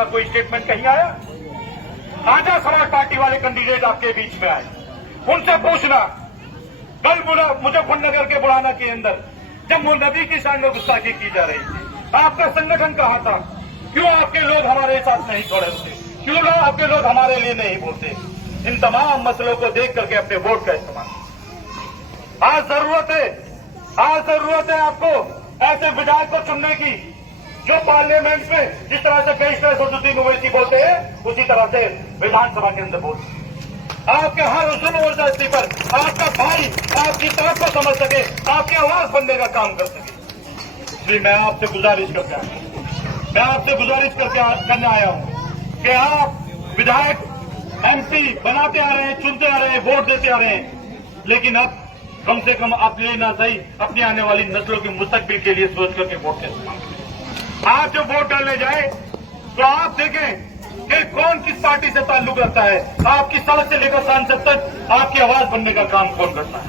का कोई स्टेटमेंट कहीं आया? आजाद समाज पार्टी वाले कैंडिडेट आपके बीच में आए, उनसे पूछना। कल मुजफ्फरनगर के बुढ़ाना के अंदर जब नबी की शान में गुस्ताखी की जा रही थी, आपका संगठन कहा था? क्यों आपके लोग हमारे साथ नहीं खड़े होते? क्यों आपके लोग हमारे लिए नहीं बोलते? इन तमाम मसलों को देख करके अपने वोट का इस्तेमाल। आज जरूरत है आपको ऐसे विधायक को चुनने की जो पार्लियामेंट में जिस तरह से बैरिस्टर सदुद्दीन ओवैसी बोलते हैं उसी तरह से विधानसभा के अंदर बोलते हैं। आपके हर जुल्म और ज्यादती पर आपका भाई आपकी तरफ को समझ सके, आपकी आवाज बनने का काम कर सके। इसलिए मैं आपसे गुजारिश करने आया हूं कि आप विधायक एमपी बनाते आ रहे हैं, चुनते आ रहे हैं, वोट देते आ रहे हैं, लेकिन अब कम से कम अपने ना सही अपनी आने वाली नस्लों के मुस्तकबिल के लिए सोच करके वोट दें। आप जो वोट डालने जाए तो आप देखें कि कौन किस पार्टी से ताल्लुक रखता है, आपकी सड़क से लेकर सांसद तक आपकी आवाज बनने का काम कौन करता है,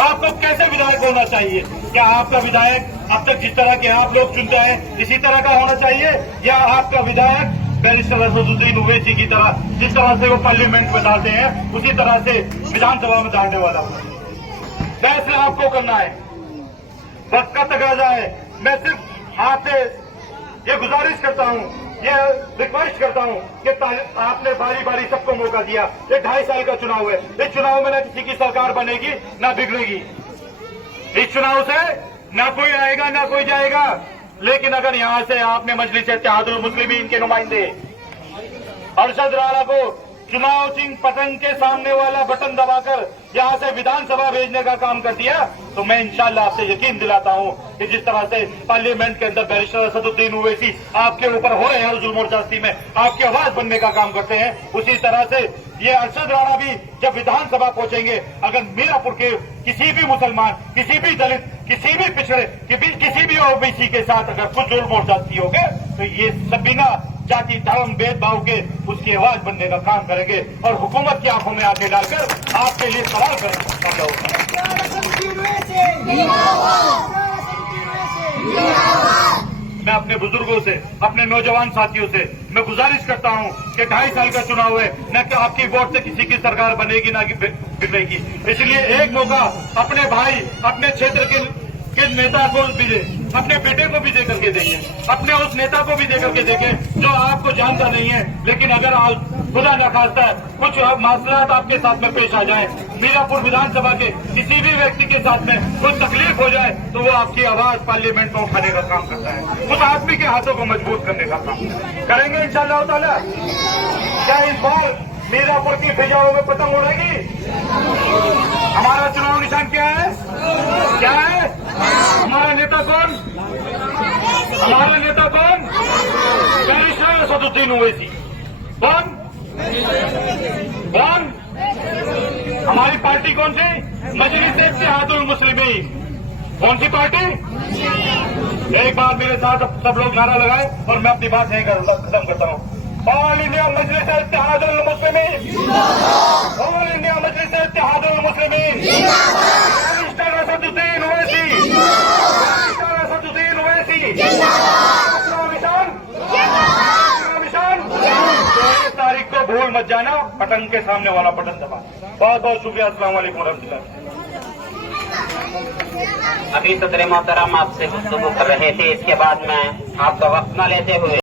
आपको कैसे विधायक होना चाहिए। क्या आपका विधायक अब तक जिस तरह के आप लोग चुनते हैं इसी तरह का होना चाहिए, या आपका विधायक बैरिस्टर सदुद्दीन ओवैसी की तरह जिस तरह से वो पार्लियामेंट में डालते हैं उसी तरह से विधानसभा में डालने वाला फैसला आपको करना है। वक्त का तकाजा है। मैं सिर्फ आपसे ये गुजारिश करता हूं, ये रिक्वेस्ट करता हूं कि आपने बारी बारी सबको मौका दिया। ये 2.5 साल का चुनाव है। इस चुनाव में न किसी की सरकार बनेगी न बिगड़ेगी। इस चुनाव से न कोई आएगा न कोई जाएगा। लेकिन अगर यहां से आपने मजलिस इत्तेहादुल मुस्लिमीन के नुमाइंदे अरशद राणा को चुनाव चिन्ह पतंग के सामने वाला बटन दबाकर यहां से विधानसभा भेजने का काम कर दिया, तो मैं इंशाल्लाह आपसे यकीन दिलाता हूं कि जिस तरह से पार्लियामेंट के अंदर बैरिस्टर सदुद्दीन ओवैसी आपके ऊपर हो रहे हैं जुल्म और ज्यादती में आपकी आवाज बनने का काम करते हैं, उसी तरह से ये अरशद राणा भी जब विधानसभा पहुंचेंगे, अगर मीरापुर के किसी भी मुसलमान, किसी भी दलित, किसी भी पिछड़े, किसी भी ओबीसी के साथ अगर कुछ जुल्म और ज्यादती होगा तो ये सबिना जाति धर्म भेदभाव के उसकी आवाज बनने का काम करेंगे और हुकूमत की आंखों में आंखें डालकर आपके लिए सवाल करेंगे। मैं अपने बुजुर्गों से, अपने नौजवान साथियों से मैं गुजारिश करता हूं कि 2.5 साल का चुनाव है, न कि आपकी वोट से किसी की सरकार बनेगी न कि बिगड़ेगी। इसलिए एक मौका अपने भाई, अपने क्षेत्र के नेता को भी दे, अपने बेटे को भी दे करके देंगे, अपने उस नेता को भी दे करके देखें जो आपको जानता नहीं है, लेकिन अगर खुदा न खास्ता कुछ मामलात आपके साथ में पेश आ जाए, मीरापुर विधानसभा के किसी भी व्यक्ति के साथ में कोई तकलीफ हो जाए, तो वो आपकी आवाज पार्लियामेंट में उठाने का काम करता है, उस आदमी के हाथों को मजबूत करने का काम करेंगे इंशाअल्लाह ताला। क्या इस बार मीरापुर की फिजाओं में पतंग उड़ेगी? हमारा चुनाव निशान क्या है? हमारा नेता कौन? बैरिस्टर सदुद्दीन ओवैसी। कौन? हमारी पार्टी कौन सी? मजलिस इत्तेहादुल मुस्लिमीन। कौन सी पार्टी? एक बार मेरे साथ सब लोग नारा लगाए और मैं अपनी बात यहीं खत्म करता हूँ। ऑल इंडिया मजलिस इत्तेहादुल मुस्लिमीन, ऑल इंडिया मजलिस इत्तेहादुल मुस्लिमीन, बैरिस्टर सदुद्दीन ओवैसी, बैरिस्टर सदुद्दीन ओवैसी। निशान 23 तारीख को भूल मत जाना, पतंग के सामने वाला बटन दबा। बहुत बहुत शुक्रिया। अस्सलाम वालेकुम रहमतुल्लाह। अभी सदर मोहतरम आपसे गुफ्तगू कर रहे थे, इसके बाद में आपका वक्त न लेते हुए